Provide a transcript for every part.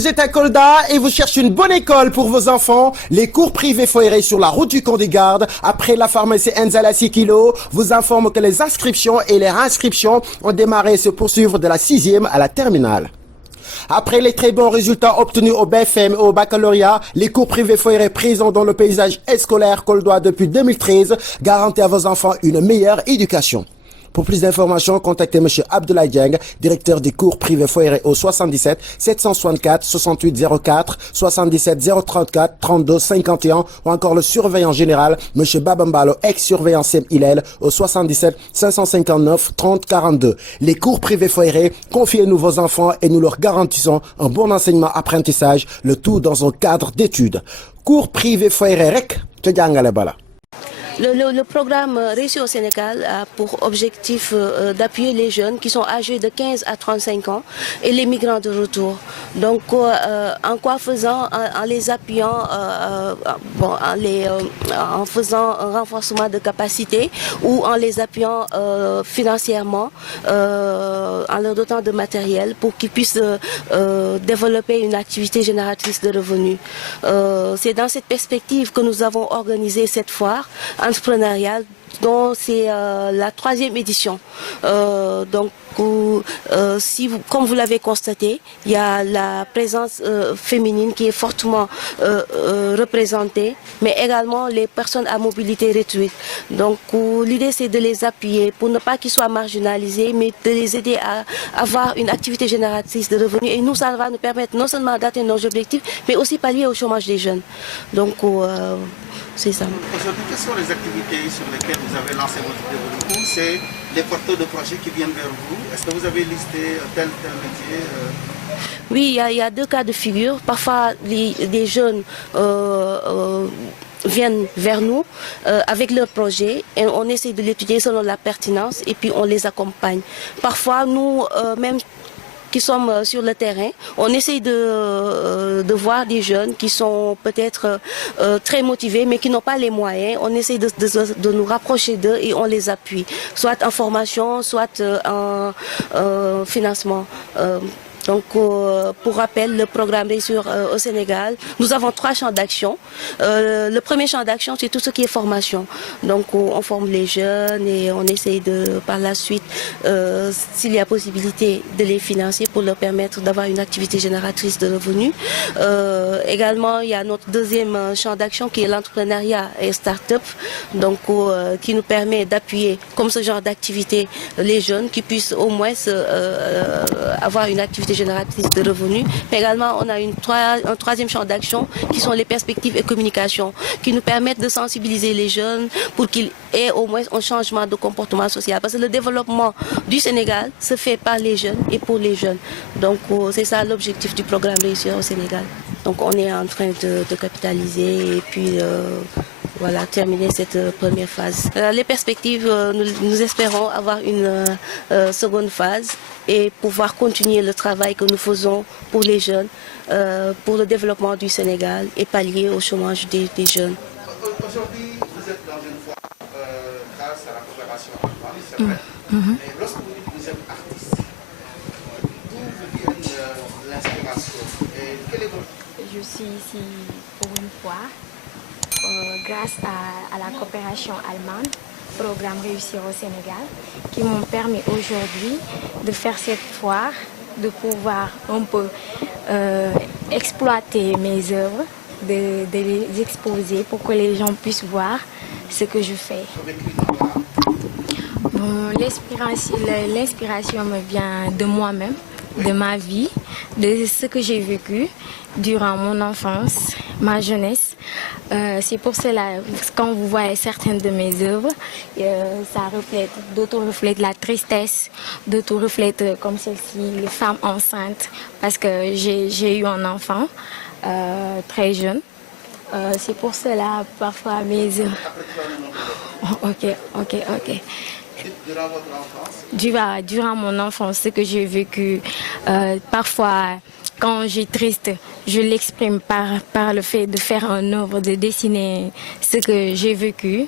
Vous êtes à Kolda et vous cherchez une bonne école pour vos enfants? Les cours privés Foiré sur la route du Camp des Gardes, après la pharmacie Enzala 6 kg, vous informe que les inscriptions et les réinscriptions ont démarré et se poursuivre de la 6e à la terminale. Après les très bons résultats obtenus au BFM et au baccalauréat, les cours privés Foiré présents dans le paysage scolaire coldois depuis 2013 garantissent à vos enfants une meilleure éducation. Pour plus d'informations, contactez M. Abdoulaye Dieng, directeur des cours privés Foiré au 77 764 68 04, 77 034 32 51 ou encore le surveillant général M. Babambalo, ex-surveillant Sem Hillel au 77 559 30 42. Les cours privés Foiré, confiez-nous vos enfants et nous leur garantissons un bon enseignement-apprentissage, le tout dans un cadre d'études. Cours privés Foiré rek, te jangale bala. Le programme Réussir au Sénégal a pour objectif d'appuyer les jeunes qui sont âgés de 15 à 35 ans et les migrants de retour. Donc, en quoi faisant, en les appuyant, en faisant un renforcement de capacité ou en les appuyant financièrement, en leur dotant de matériel pour qu'ils puissent développer une activité génératrice de revenus. C'est dans cette perspective que nous avons organisé cette foire entrepreneuriale dont c'est la 3e édition. Comme vous l'avez constaté, il y a la présence féminine qui est fortement représentée, mais également les personnes à mobilité réduite. Donc l'idée c'est de les appuyer pour ne pas qu'ils soient marginalisés, mais de les aider à avoir une activité génératrice de revenus. Et nous, ça va nous permettre non seulement d'atteindre nos objectifs, mais aussi pallier au chômage des jeunes. Donc c'est ça. Aujourd'hui, quelles sont les activités sur lesquelles vous avez lancé votre développement? C'est les porteurs de projets qui viennent vers vous. Est-ce que vous avez listé tel métier? Oui, il y a 2 cas de figure. Parfois, des jeunes viennent vers nous avec leur projet et on essaie de l'étudier selon la pertinence et puis on les accompagne. Parfois, nous, même qui sommes sur le terrain, on essaye de voir des jeunes qui sont peut-être très motivés mais qui n'ont pas les moyens. On essaye de nous rapprocher d'eux et on les appuie, soit en formation, soit en financement. Donc, pour rappel, le programme Réussir au Sénégal, nous avons 3 champs d'action. Le premier champ d'action, c'est tout ce qui est formation. Donc, on forme les jeunes et on essaye par la suite, s'il y a possibilité, de les financer pour leur permettre d'avoir une activité génératrice de revenus. Également, il y a notre 2e champ d'action qui est l'entrepreneuriat et start-up, donc qui nous permet d'appuyer, comme ce genre d'activité, les jeunes qui puissent au moins avoir une activité génératrice de revenus. Mais également, on a un 3e champ d'action qui sont les perspectives et communication qui nous permettent de sensibiliser les jeunes pour qu'ils aient au moins un changement de comportement social. Parce que le développement du Sénégal se fait par les jeunes et pour les jeunes. Donc, c'est ça l'objectif du programme Réussir au Sénégal. Donc, on est en train de capitaliser et puis voilà, terminer cette première phase. Les perspectives, nous espérons avoir une seconde phase et pouvoir continuer le travail que nous faisons pour les jeunes, pour le développement du Sénégal et pallier au chômage des jeunes. Aujourd'hui, vous êtes dans une voie grâce à la coopération allemande, c'est vrai. Mais lorsque vous dites que vous êtes artiste, d'où vous vient l'inspiration et quel est votre... Je suis ici pour une foire. Grâce à la coopération allemande, programme Réussir au Sénégal, qui m'ont permis aujourd'hui de faire cette foire, de pouvoir un peu exploiter mes œuvres, de les exposer pour que les gens puissent voir ce que je fais. Bon, l'inspiration me vient de moi-même, de ma vie, de ce que j'ai vécu durant mon enfance, ma jeunesse. C'est pour cela, quand vous voyez certaines de mes œuvres, ça reflète, d'autres reflètent la tristesse, d'autres reflètent comme celle-ci, les femmes enceintes, parce que j'ai eu un enfant très jeune. C'est pour cela, parfois, mes œuvres... Ok. Durant votre enfance? Durant mon enfance, ce que j'ai vécu, parfois quand j'ai triste, je l'exprime par le fait de faire un œuvre, de dessiner ce que j'ai vécu.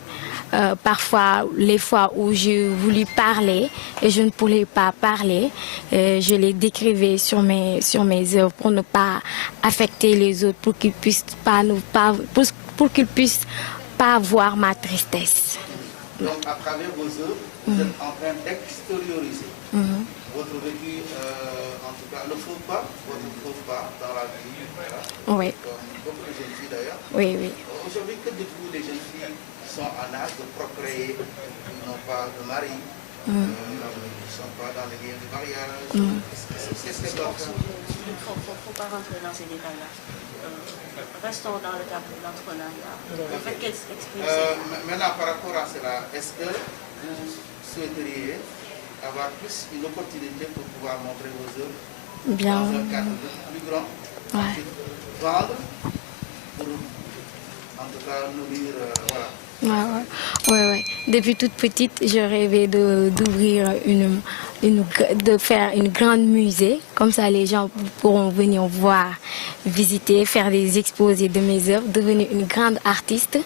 Parfois, les fois où j'ai voulu parler et je ne pouvais pas parler, je les décrivais sur mes œuvres pour ne pas affecter les autres, pour qu'ils puissent pas voir ma tristesse. Donc, à travers vos œuvres, vous êtes en train d'extérioriser votre vécu, en tout cas, le faux pas, votre faux pas dans la vie. Voilà. Oui. Comme beaucoup de jeunes filles d'ailleurs. Oui, oui. Aujourd'hui, que dites-vous des jeunes filles qui sont en âge de procréer, qui n'ont pas de mari, qui ne sont pas dans les liens du mariage? Qu'est-ce que doivent faire? Il ne faut pas rentrer dans ces détails-là. Restons dans le cadre de l'entrepreneuriat. En fait, maintenant, par rapport à cela, est-ce que vous souhaiteriez avoir plus une opportunité pour pouvoir montrer vos œuvres dans un cadre plus grand, vendre, pour en tout cas nourrir, voilà. Ouais. Depuis toute petite, je rêvais d'ouvrir de faire une grande musée. Comme ça, les gens pourront venir voir, visiter, faire des exposés de mes œuvres, devenir une grande artiste,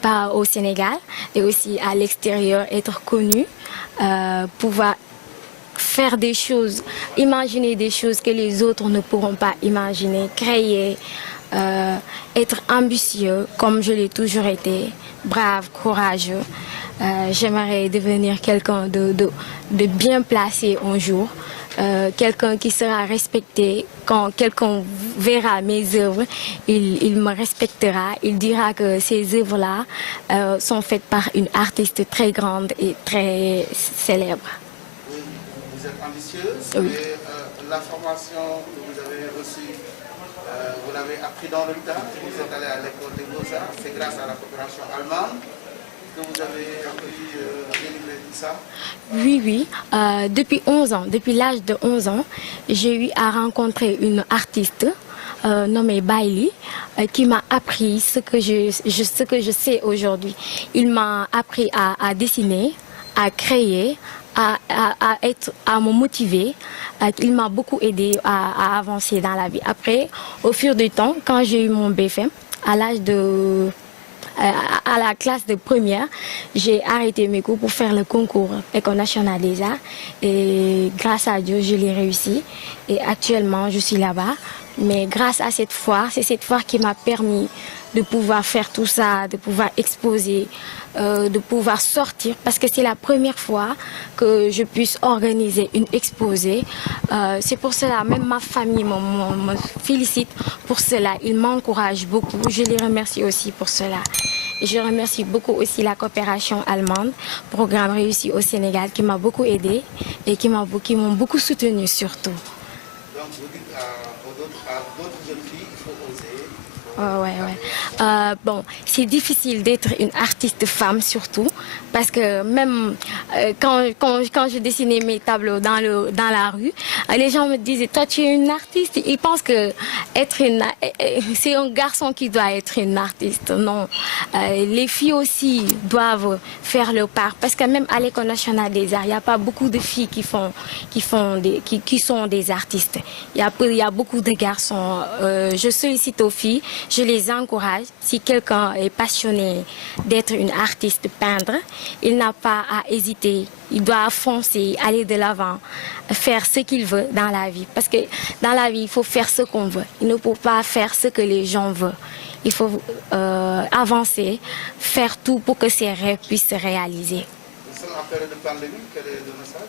pas au Sénégal, et aussi à l'extérieur, être connue, pouvoir faire des choses, imaginer des choses que les autres ne pourront pas imaginer, créer, être ambitieux comme je l'ai toujours été, brave, courageux. J'aimerais devenir quelqu'un de bien placé un jour, quelqu'un qui sera respecté. Quand quelqu'un verra mes œuvres, il me respectera, il dira que ces œuvres-là sont faites par une artiste très grande et très célèbre. Oui, vous êtes ambitieuse, oui. Et la formation que vous avez reçue, vous l'avez appris dans le temps, vous êtes allé à l'école des Beaux-Arts, c'est grâce à la coopération allemande que vous avez appris à délivrer tout ça? Oui. Depuis 11 ans, depuis l'âge de 11 ans, j'ai eu à rencontrer une artiste nommée Bailey qui m'a appris ce que je sais aujourd'hui. Il m'a appris à dessiner, à créer, à me motiver. Il m'a beaucoup aidé à avancer dans la vie. Après, au fur du temps, quand j'ai eu mon BFM, à la classe de première, j'ai arrêté mes cours pour faire le concours École nationale des arts. Et grâce à Dieu, je l'ai réussi. Et actuellement, je suis là-bas. Mais grâce à cette foire, c'est cette foire qui m'a permis de pouvoir faire tout ça, de pouvoir exposer, de pouvoir sortir, parce que c'est la première fois que je puisse organiser une exposé. C'est pour cela, même ma famille me félicite pour cela. Ils m'encouragent beaucoup. Je les remercie aussi pour cela. Et je remercie beaucoup aussi la coopération allemande, programme réussi au Sénégal, qui m'a beaucoup aidé et qui m'ont beaucoup soutenu surtout. Donc vous dites à d'autres jeunes filles, il faut oser. Bon, c'est difficile d'être une artiste femme surtout, parce que même quand je dessinais mes tableaux dans la rue, les gens me disaient, toi tu es une artiste. Ils pensent que c'est un garçon qui doit être une artiste. Non, les filles aussi doivent faire leur part, parce que même à l'École nationale des arts, il n'y a pas beaucoup de filles qui sont des artistes. Il y a beaucoup de garçons. Je sollicite aux filles, je les encourage. Si quelqu'un est passionné d'être une artiste peintre, il n'a pas à hésiter. Il doit foncer, aller de l'avant, faire ce qu'il veut dans la vie. Parce que dans la vie, il faut faire ce qu'on veut. Il ne faut pas faire ce que les gens veulent. Il faut avancer, faire tout pour que ses rêves puissent se réaliser. Nous sommes en période de pandémie, quel est le message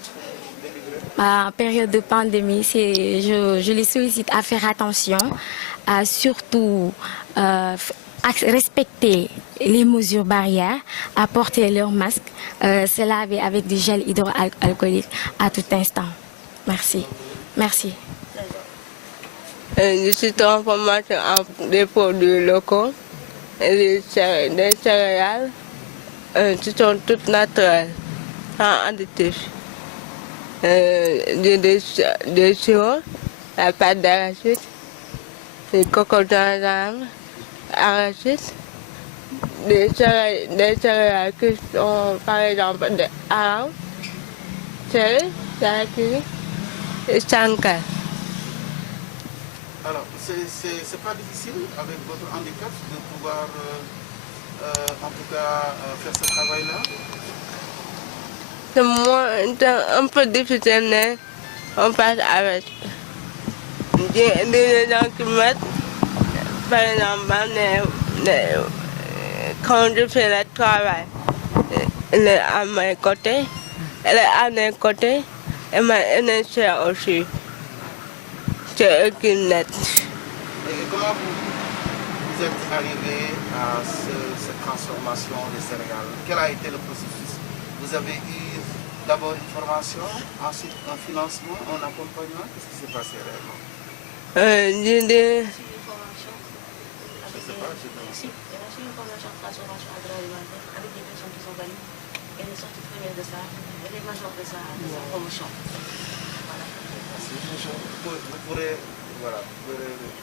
délivré? En période de pandémie, je les sollicite à faire attention, à surtout respecter les mesures barrières, à porter leur masque, se laver avec du gel hydroalcoolique à tout instant. Merci. Merci. Je suis transformateur en des produits locaux et des céréales qui sont toutes naturelles, sans additifs. Des sirops, la pâte d'arachide, des cocottes d'arachide, des céréales qui sont par exemple des arames, sel, daiquiri et sanka. Alors, c'est pas difficile avec votre handicap de pouvoir, en tout cas, faire ce travail-là? C'est un peu difficile, mais on passe avec. Des gens qui mettent, par exemple, quand je fais le travail, elle est à mes côtés, elle est à mes côtés, et ma soeur aussi. C'est eux qui m'aident. Et comment vous êtes arrivé à cette transformation des céréales? Quel a été le processus? Vous avez eu d'abord une formation, ensuite un financement, un accompagnement. Qu'est-ce qui s'est passé réellement? J'ai des... Je sais pas, j'ai pas. Si, elle a suivi une formation de transformation agroalimentaire avec des personnes qui sont valides. Elle est sortie première de ça, elle est majeure de sa promotion. Voilà. Vous pourrez, voilà,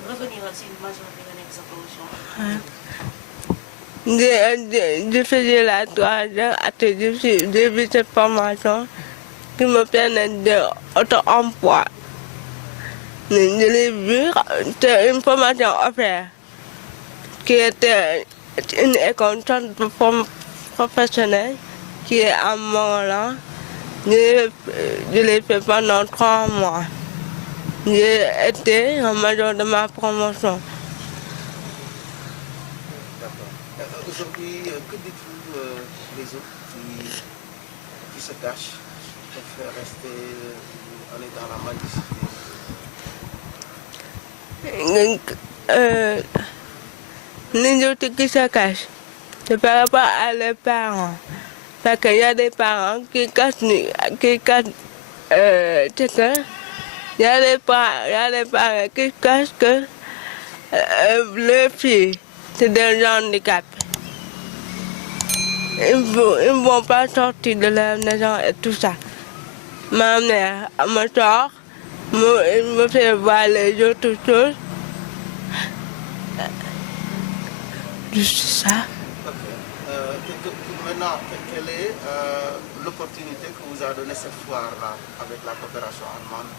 Revenir aussi majeure de sa promotion. Je faisais la 3e après j'ai vu cette formation qui me permet d'auto-emploi. Je l'ai vu, c'est une formation offerte qui était une école professionnelle qui est à Montréal. Je l'ai fait pendant 3 mois. J'ai été en major de ma promotion. Aujourd'hui, que dites-vous les autres qui se cachent pour faire rester on est dans la mendicité? Les autres qui se cachent, c'est par rapport à leurs parents. Parce qu'il y a des parents qui cachent, c'est que il y a des parents qui cachent que leurs filles, c'est des handicapés. Ils ne vont pas sortir de leur maison et tout ça. Ma mère me sort, me fait voir les autres choses. Juste ça. Maintenant, quelle est l'opportunité que vous a donnée cette foire-là avec la coopération allemande?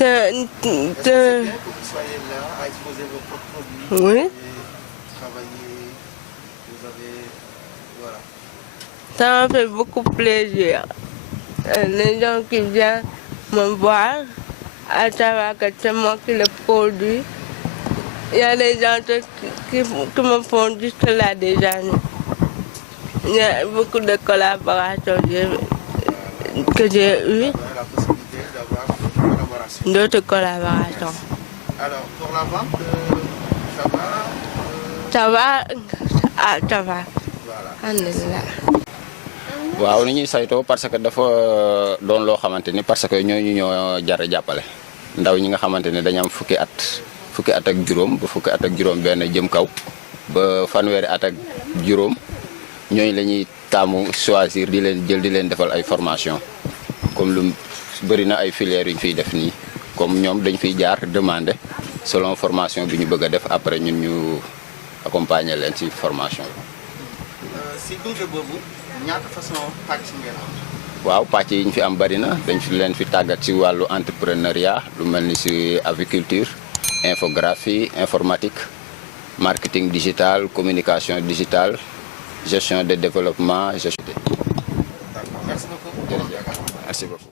Est-ce que c'est bien que vous soyez là à exposer vos propres produits? Oui. Et travailler, vous avez... Voilà. Ça me fait beaucoup plaisir. Les gens qui viennent me voir, à savoir que c'est moi qui le produis. Il y a des gens qui me font juste là déjà. Il y a beaucoup de collaborations que j'ai eues. La possibilité d'avoir d'autres collaborations. D'autres collaborations. Alors, pour la vente, ça va? Ça va? Ah, ça va. Voilà. Alhamdulillah. waaw ni ñuy saytoo parce que dafa doon loo xamante ni parce que ñooñu ñoo jar a jàppale ndaw ñi nga xamante ne dañu am fukki at ak juróom ba fukki at ak juróom benn jëm kaw ba fanweeri at ak juróom ñooñu la ñuy taamu choisir di leen jël di leen defal ay formation comme lu bëri na ay filières yu ñu fiy def nii comme ñoom dañ fiy jaar demander selon formation bi ñu bëgg a def après ñun ñu accompagner leen ci formation si gunge boobu ñaata façon pàcc ngeen am? waaw pàcc yi ñu fi am bari na dañ fi leen fi tàggat ci wàllu entrepreneuriat lu mel ni ci aviculture infographie informatique marketing digital communication digitale gestion de développement gestion. D'accord, merci beaucoup. Merci beaucoup.